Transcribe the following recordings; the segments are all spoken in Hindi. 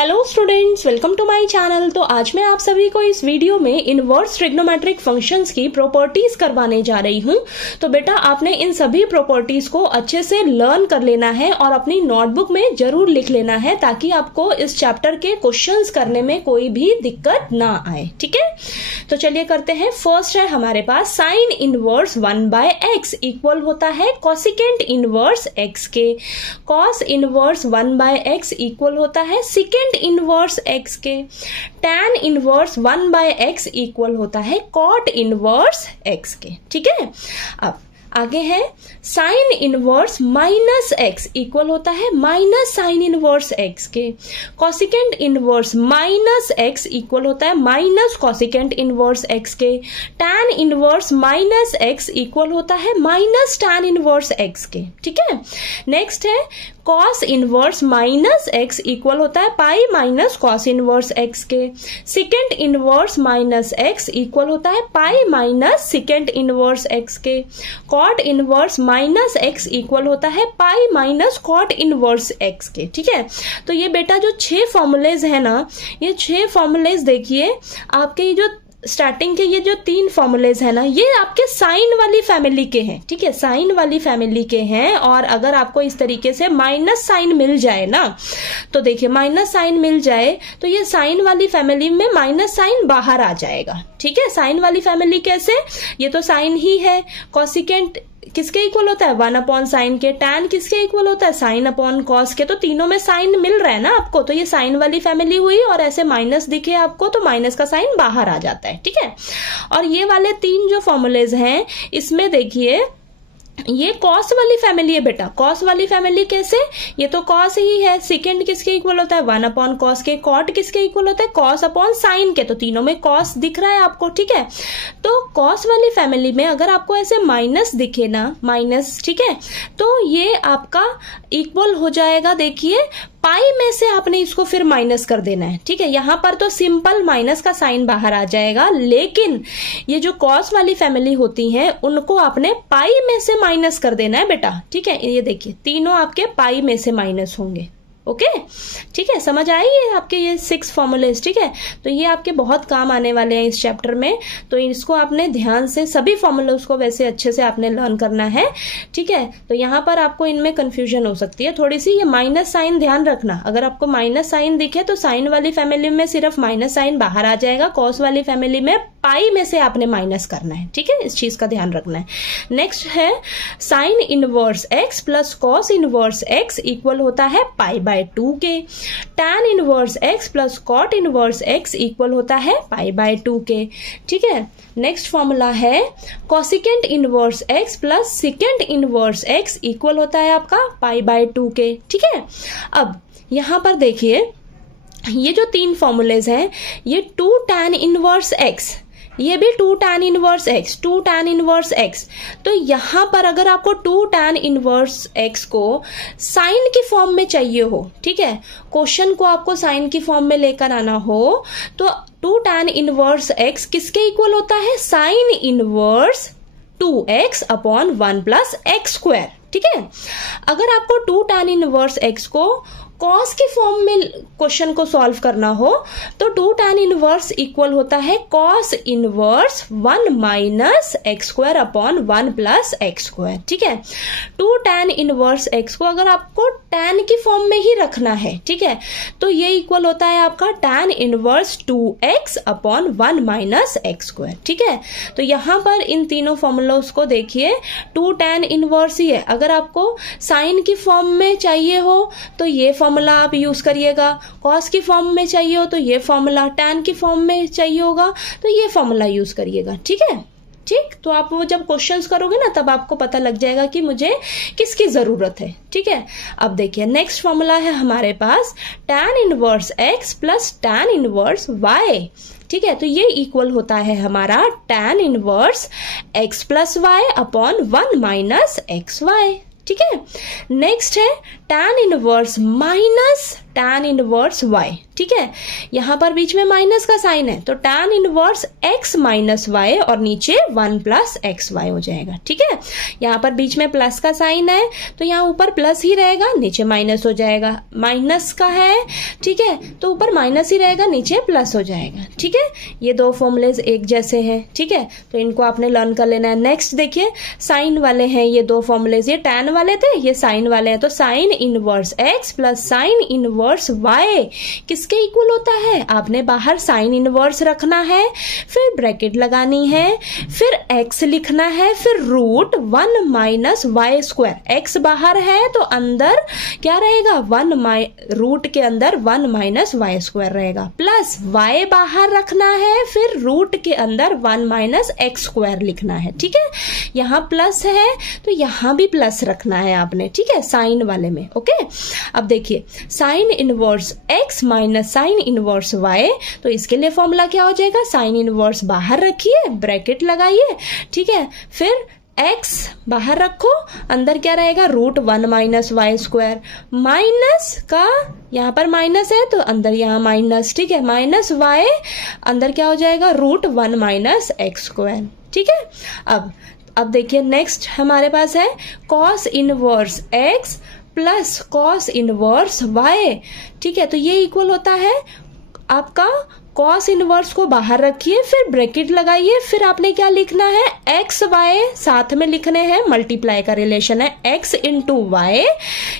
Hello students, welcome to my channel. तो आज मैं आप सभी को इस वीडियो में इनवर्स ट्रिग्नोमेट्रिक फंक्शंस की प्रॉपर्टीज करवाने जा रही हूं। तो बेटा आपने इन सभी प्रॉपर्टीज को अच्छे से लर्न कर लेना है और अपनी नोटबुक में जरूर लिख लेना है ताकि आपको इस चैप्टर के क्वेश्चंस करने में कोई भी दिक्कत ना आए। ठीक है, तो चलिए करते हैं। फर्स्ट है हमारे पास साइन इनवर्स 1/x इक्वल होता है कॉसिकेंट इनवर्स x के। कॉस इनवर्स 1/x इक्वल होता है सेकेंड इनवर्स x के। tan इनवर्स 1/x इक्वल होता है कॉट इनवर्स x के। ठीक है, अब आगे है साइन इनवर्स -x इक्वल होता है माइनस साइन इनवर्स x के। कॉसिकेंट इनवर्स -x इक्वल होता है माइनस कॉसिकेंट इनवर्स x के। tan इनवर्स -x इक्वल होता है माइनस tan इनवर्स x के। ठीक है, नेक्स्ट है कॉस इनवर्स -x इक्वल होता है pi minus cos inverse x के। सेकेंड इनवर्स -x इक्वल होता है pi minus second inverse x के। कॉट इनवर्स -x इक्वल होता है pi minus cot inverse x के। ठीक है, तो ये बेटा जो 6 फॉर्मूलेज है ना, ये 6 फॉर्मूलेज देखिए आपके ये जो स्टार्टिंग के ये जो 3 फॉर्मूलेज है ना, ये आपके साइन वाली फैमिली के हैं। ठीक है, साइन वाली फैमिली के हैं। और अगर आपको इस तरीके से माइनस साइन मिल जाए ना, तो देखिए माइनस साइन मिल जाए तो ये साइन वाली फैमिली में माइनस साइन बाहर आ जाएगा। ठीक है, साइन वाली फैमिली कैसे, ये तो साइन ही है। कॉसिकेंट किसके इक्वल होता है 1/sin के। tan किसके इक्वल होता है sin/cos के। तो तीनों में साइन मिल रहा है ना आपको, तो ये साइन वाली फैमिली हुई। और ऐसे माइनस दिखे आपको तो माइनस का साइन बाहर आ जाता है। ठीक है, और ये वाले 3 जो फॉर्मूलेज हैं इसमें देखिए ये कॉस वाली फैमिली है बेटा। कॉस वाली फैमिली कैसे, ये तो कॉस ही है। सेकेंड किसके इक्वल होता है 1/cos के। कॉट किसके इक्वल होता है cos/sin के। तो तीनों में कॉस दिख रहा है आपको। ठीक है, तो कॉस वाली फैमिली में अगर आपको ऐसे माइनस दिखे ना, माइनस, ठीक है, तो ये आपका इक्वल हो जाएगा। देखिए पाई में से आपने इसको फिर माइनस कर देना है। ठीक है, यहां पर तो सिंपल माइनस का साइन बाहर आ जाएगा, लेकिन ये जो कॉस वाली फैमिली होती है उनको आपने पाई में से माइनस कर देना है बेटा। ठीक है, ये देखिए तीनों आपके पाई में से माइनस होंगे। ओके, ठीक है, समझ आई है आपके ये 6 फॉर्मूलेज। ठीक है, तो ये आपके बहुत काम आने वाले हैं इस चैप्टर में, तो इसको आपने ध्यान से सभी फॉर्मूलेज को वैसे अच्छे से आपने लर्न करना है। ठीक है, तो यहाँ पर आपको इनमें कंफ्यूजन हो सकती है थोड़ी सी। ये माइनस साइन ध्यान रखना, अगर आपको माइनस साइन दिखे तो साइन वाली फैमिली में सिर्फ माइनस साइन बाहर आ जाएगा। कॉस वाली फैमिली में पाई में से आपने माइनस करना है। ठीक है, इस चीज का ध्यान रखना है। नेक्स्ट है sine inverse x plus cos inverse x equal होता है π/2 के। tan inverse x plus cot inverse x equal होता है π/2 के। ठीक है, नेक्स्ट फॉर्मूला है cosecant inverse x plus second inverse x equal होता है आपका π/2 के। ठीक है, अब यहां पर देखिए ये जो 3 फॉर्मूलेज हैं, ये 2 tan इनवर्स x, ये भी 2 tan inverse x, 2 tan inverse x। तो यहां पर अगर आपको 2 tan इनवर्स x को साइन की फॉर्म में चाहिए हो, ठीक है, क्वेश्चन को आपको साइन की फॉर्म में लेकर आना हो, तो 2 tan इनवर्स x किसके इक्वल होता है साइन इनवर्स 2x/1 + x²। ठीक है, अगर आपको 2 tan इनवर्स x को कॉस की फॉर्म में क्वेश्चन को सॉल्व करना हो तो 2 tan इनवर्स इक्वल होता है कॉस इनवर्स 1 - x²/1 + x²। ठीक है, 2 tan इनवर्स x को अगर आपको tan की फॉर्म में ही रखना है, ठीक है, तो ये इक्वल होता है आपका tan इनवर्स 2x/1 - x²। ठीक है, तो यहां पर इन तीनों फॉर्मूलोज को देखिए 2 tan इनवर्स ही है। अगर आपको साइन की फॉर्म में चाहिए हो तो ये फॉर्मूला आप यूज करिएगा, कॉस की फॉर्म में चाहिए हो तो ये फॉर्मूला, tan की फॉर्म में चाहिए होगा तो ये फॉर्मूला यूज करिएगा। ठीक है, ठीक, तो आप वो जब क्वेश्चंस करोगे ना तब आपको पता लग जाएगा कि मुझे किसकी जरूरत है। ठीक है, अब देखिए नेक्स्ट फॉर्मूला है हमारे पास tan inverse x plus tan inverse y। ठीक है, तो ये इक्वल होता है हमारा tan inverse x + y/1 - xy। ठीक है, नेक्स्ट है tan inverse minus tan inverse y, ठीक है। यहां पर बीच में माइनस का साइन है तो tan inverse x minus y और नीचे 1 प्लस एक्स वाई हो जाएगा, ठीक है। यहां पर बीच में प्लस का साइन है तो यहां ऊपर प्लस ही रहेगा, नीचे माइनस हो जाएगा। माइनस का है, ठीक है, तो ऊपर माइनस ही रहेगा, नीचे प्लस हो जाएगा, ठीक है। ये दो फॉर्मूलेज एक जैसे हैं, ठीक है, तो इनको आपने लर्न कर लेना है। नेक्स्ट देखिए, साइन वाले हैं ये दो फॉर्मूलेज, ये tan वाले थे, ये साइन वाले हैं, तो sign inverse x plus sine inverse y किसके इक्वल होता है? आपने बाहर साइन इनवर्स रखना है, फिर ब्रैकेट लगानी है, फिर x लिखना है, फिर root 1 minus y square. x बाहर है तो अंदर क्या रहेगा? रूट के अंदर 1 माइनस वाई स्क्वायर रहेगा, प्लस y बाहर रखना है, फिर रूट के अंदर 1 माइनस एक्स स्क्वायर लिखना है, ठीक है। यहां प्लस है तो यहां भी प्लस रखना है आपने, ठीक है, साइन वाले में, ओके। अब देखिए, sign inverse x minus sine inverse y, तो इसके लिए फॉर्मूला क्या हो जाएगा? साइन इनवर्स बाहर रखिए, ब्रैकेट लगाइए, ठीक है, फिर x बाहर रखो, अंदर क्या रहेगा? Root 1 minus y square, minus का यहां पर माइनस है तो अंदर यहां माइनस, ठीक है, माइनस y, अंदर क्या हो जाएगा? रूट 1 माइनस एक्स स्क्वायर, ठीक है। अब देखिए, नेक्स्ट हमारे पास है cos inverse x plus cos inverse y, ठीक है, तो ये इक्वल होता है आपका कॉस इनवर्स को बाहर रखिए, फिर ब्रैकेट लगाइए, फिर आपने क्या लिखना है? एक्स वाई साथ में लिखने हैं, मल्टीप्लाई का रिलेशन है, x इंटू वाई,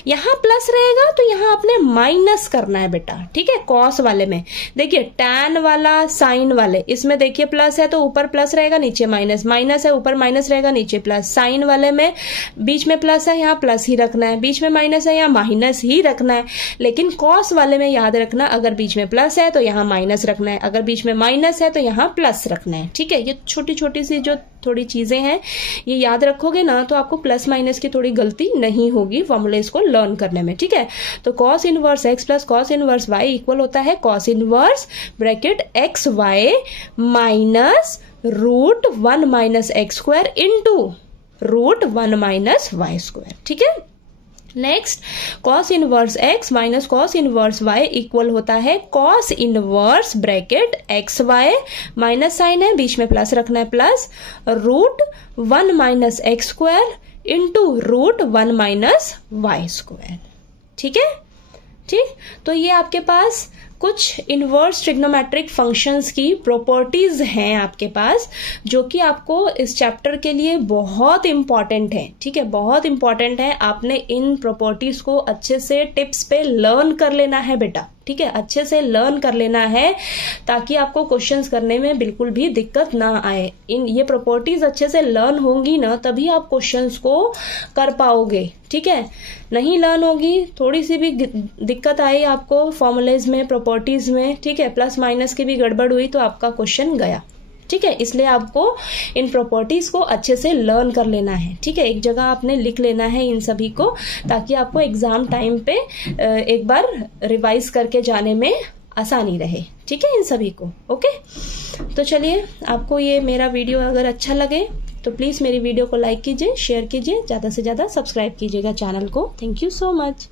यहां प्लस रहेगा तो यहां आपने माइनस करना है बेटा, ठीक है। कॉस वाले में देखिए, टैन वाला, साइन वाले, इसमें देखिए प्लस है तो ऊपर प्लस रहेगा, नीचे माइनस, माइनस है ऊपर माइनस रहेगा, नीचे प्लस। साइन वाले में बीच में प्लस है, यहाँ प्लस ही रखना है, बीच में माइनस है, यहाँ माइनस ही रखना है। लेकिन कॉस वाले में याद रखना, अगर बीच में प्लस है तो यहाँ माइनस रखना है, अगर बीच में माइनस है तो यहाँ प्लस रखना है, ठीक है। ये छोटी छोटी सी जो थोड़ी चीजें हैं, ये याद रखोगे ना तो आपको प्लस माइनस की थोड़ी गलती नहीं होगी फॉर्मूलेस को लर्न करने में, ठीक है। तो cos inverse x plus cos inverse y equal होता है cos inverse bracket x y minus root 1 minus x square into root 1 minus y square, ठीक है। Next, cos inverse x minus cos inverse y equal होता है cos inverse bracket x y, minus sine है, बीच में प्लस रखना है, plus root 1 minus x square into root 1 minus y square, ठीक है, ठीक। तो ये आपके पास कुछ इनवर्स ट्रिग्नोमेट्रिक फंक्शंस की प्रॉपर्टीज हैं आपके पास, जो कि आपको इस चैप्टर के लिए बहुत इंपॉर्टेंट है, ठीक है, बहुत इंपॉर्टेंट है। आपने इन प्रॉपर्टीज को अच्छे से टिप्स पे लर्न कर लेना है बेटा, ठीक है, अच्छे से लर्न कर लेना है ताकि आपको क्वेश्चंस करने में बिल्कुल भी दिक्कत ना आए। ये प्रॉपर्टीज अच्छे से लर्न होंगी ना तभी आप क्वेश्चंस को कर पाओगे, ठीक है। नहीं लर्न होगी, थोड़ी सी भी दिक्कत आई आपको फॉर्मूलेज में, प्रॉपर्टीज में, ठीक है, प्लस माइनस की भी गड़बड़ हुई तो आपका क्वेश्चन गया, ठीक है। इसलिए आपको इन प्रॉपर्टीज को अच्छे से लर्न कर लेना है, ठीक है। एक जगह आपने लिख लेना है इन सभी को ताकि आपको एग्जाम टाइम पे एक बार रिवाइज करके जाने में आसानी रहे, ठीक है, इन सभी को, ओके। तो चलिए, आपको ये मेरा वीडियो अगर अच्छा लगे तो प्लीज मेरी वीडियो को लाइक कीजिए, शेयर कीजिए, ज्यादा से ज्यादा सब्सक्राइब कीजिएगा चैनल को। Thank you so much.